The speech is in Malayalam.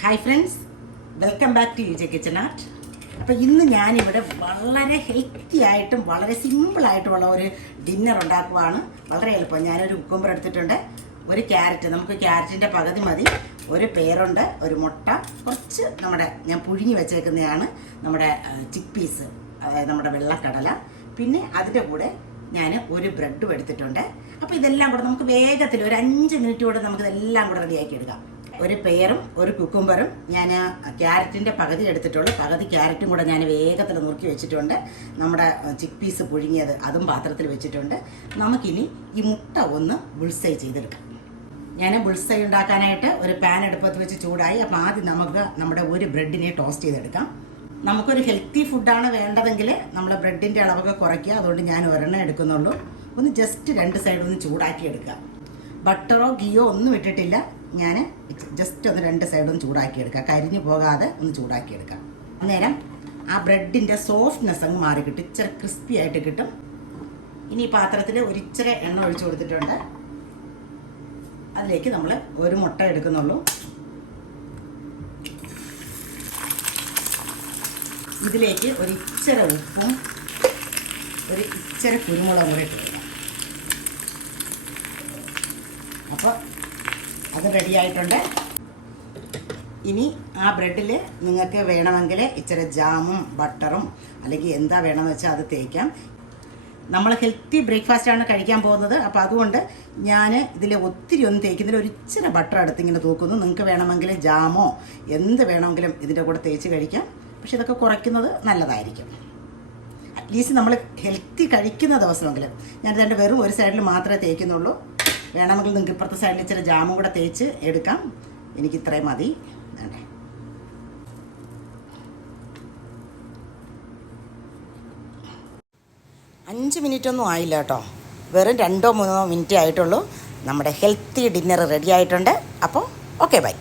Hi friends welcome back to UJ kitchen art അപ്പോൾ ഇന്ന് ഞാനിവിടെ വളരെ ഹെൽത്തി ആയിട്ടും വളരെ സിമ്പിളായിട്ടുമുള്ള ഒരു ഡിന്നർ ഉണ്ടാക്കുവാണ്. വളരെ എളുപ്പം. ഞാനൊരു ഉക്കുമ്പർ എടുത്തിട്ടുണ്ട് ഒരു ക്യാരറ്റ് നമുക്ക് ക്യാരറ്റിന്റെ പകുതി മതി. ഒരു പേരുണ്ട് ഒരു മുട്ട കുറച്ച് നമ്മുടെ ഞാൻ പുഴുങ്ങി വെച്ചേക്കുന്നതാണ് നമ്മുടെ ചിക്ക് പീസ് അതായത് നമ്മുടെ വെള്ളക്കടല. പിന്നെ അതിന്റെ കൂടെ ഞാൻ ഒരു ബ്രെഡും എടുത്തിട്ടുണ്ട്. അപ്പോൾ ഇതെല്ലാം കൂടെ നമുക്ക് വേഗത്തിൽ ഒരു അഞ്ച് മിനിറ്റ് കൂടെ നമുക്ക് ഇതെല്ലാം കൂടെ റെഡിയാക്കി എടുക്കാം. ഒരു പെയറും ഒരു കുക്കുംബറും ഞാൻ ക്യാരറ്റിന്റെ പകുതി എടുത്തിട്ടുള്ളൂ. പകുതി ക്യാരറ്റും കൂടെ ഞാൻ വേഗത്തിൽ നുറുക്കി വെച്ചിട്ടുണ്ട്. നമ്മുടെ ചിക്ക് പീസ് പുഴുങ്ങിയത് അതും പാത്രത്തിൽ വെച്ചിട്ടുണ്ട്. നമുക്കിനി ഈ മുട്ട ഒന്ന് ബുൾസൈ ചെയ്തെടുക്കാം. ഞാൻ ബുൾസൈ ഉണ്ടാക്കാനായിട്ട് ഒരു പാൻ അടുപ്പത്ത് വെച്ച് ചൂടായി. അപ്പോൾ ആദ്യം നമുക്ക് നമ്മുടെ ഒരു ബ്രെഡിനെ ടോസ്റ്റ് ചെയ്തെടുക്കാം. നമുക്കൊരു ഹെൽത്തി ഫുഡാണ് വേണ്ടതെങ്കിൽ നമ്മൾ ബ്രെഡിന്റെ അളവൊക്കെ കുറയ്ക്കുക. അതുകൊണ്ട് ഞാൻ ഒരെണ്ണം എടുക്കുന്നുള്ളൂ. ഒന്ന് ജസ്റ്റ് രണ്ട് സൈഡ് ഒന്ന് ചൂടാക്കി എടുക്കുക ബട്ടറോ ഗിയോ ഒന്നും ഇട്ടിട്ടില്ല. ഞാൻ ജസ്റ്റ് ഒന്ന് രണ്ട് സൈഡും ചൂടാക്കി എടുക്കുക കരിഞ്ഞു പോകാതെ ഒന്ന് ചൂടാക്കി എടുക്കാം. അന്നേരം ആ ബ്രെഡിന്റെ സോഫ്റ്റ്നെസ് അങ്ങ് മാറി കിട്ടും. ഇച്ചിരി ക്രിസ്പി ആയിട്ട് കിട്ടും. ഇനി ഈ പാത്രത്തിൽ ഒരു ഇച്ചിരി എണ്ണ ഒഴിച്ചു കൊടുത്തിട്ടുണ്ട്. അതിലേക്ക് നമ്മൾ ഒരു മുട്ട എടുക്കുന്നുള്ളൂ. ഇതിലേക്ക് ഒരു ഇച്ചിരി ഉപ്പും ഒരു ഇച്ചിരി കുരുമുളകും കൂടെ ഇട്ട് കൊടുക്കാം. അപ്പോൾ അത് റെഡി ആയിട്ടുണ്ട് ഇനി ആ ബ്രെഡിൽ നിങ്ങൾക്ക് വേണമെങ്കിൽ ഇച്ചിരി ജാമും ബട്ടറും അല്ലെങ്കിൽ എന്താ വേണമെന്ന് വെച്ചാൽ അത് തേക്കാം. നമ്മൾ ഹെൽത്തി ബ്രേക്ക്ഫാസ്റ്റാണ് കഴിക്കാൻ പോകുന്നത്. അപ്പോൾ അതുകൊണ്ട് ഞാൻ ഇതിൽ ഒത്തിരി ഒന്നും തേക്കുന്നതിൽ ഒരു ഇച്ചിരി ബട്ടർ എടുത്ത് ഇങ്ങനെ തൂക്കുന്നു. നിങ്ങൾക്ക് വേണമെങ്കിൽ ജാമോ എന്ത് വേണമെങ്കിലും ഇതിന്റെ കൂടെ തേച്ച് കഴിക്കാം. പക്ഷെ ഇതൊക്കെ കുറയ്ക്കുന്നത് നല്ലതായിരിക്കും. അറ്റ്ലീസ്റ്റ് നമ്മൾ ഹെൽത്തി കഴിക്കുന്ന ദിവസമെങ്കിലും. ഞാൻ രണ്ട് വെറും ഒരു സൈഡിൽ മാത്രമേ തേക്കുന്നുള്ളൂ. വേണമെങ്കിൽ നിങ്ങൾക്ക് ഇപ്പുറത്തെ സൈഡിൽ ഇച്ചിരി ജാമും കൂടെ തേച്ച് എടുക്കാം. എനിക്ക് ഇത്രയും മതി. വേണ്ടേ? അഞ്ച് മിനിറ്റ് ഒന്നും ആയില്ല കേട്ടോ. വെറും രണ്ടോ മൂന്നോ മിനിറ്റ് ആയിട്ടുള്ളൂ. നമ്മുടെ ഹെൽത്തി ഡിന്നർ റെഡി ആയിട്ടുണ്ട്. അപ്പോൾ ഓക്കെ ബൈ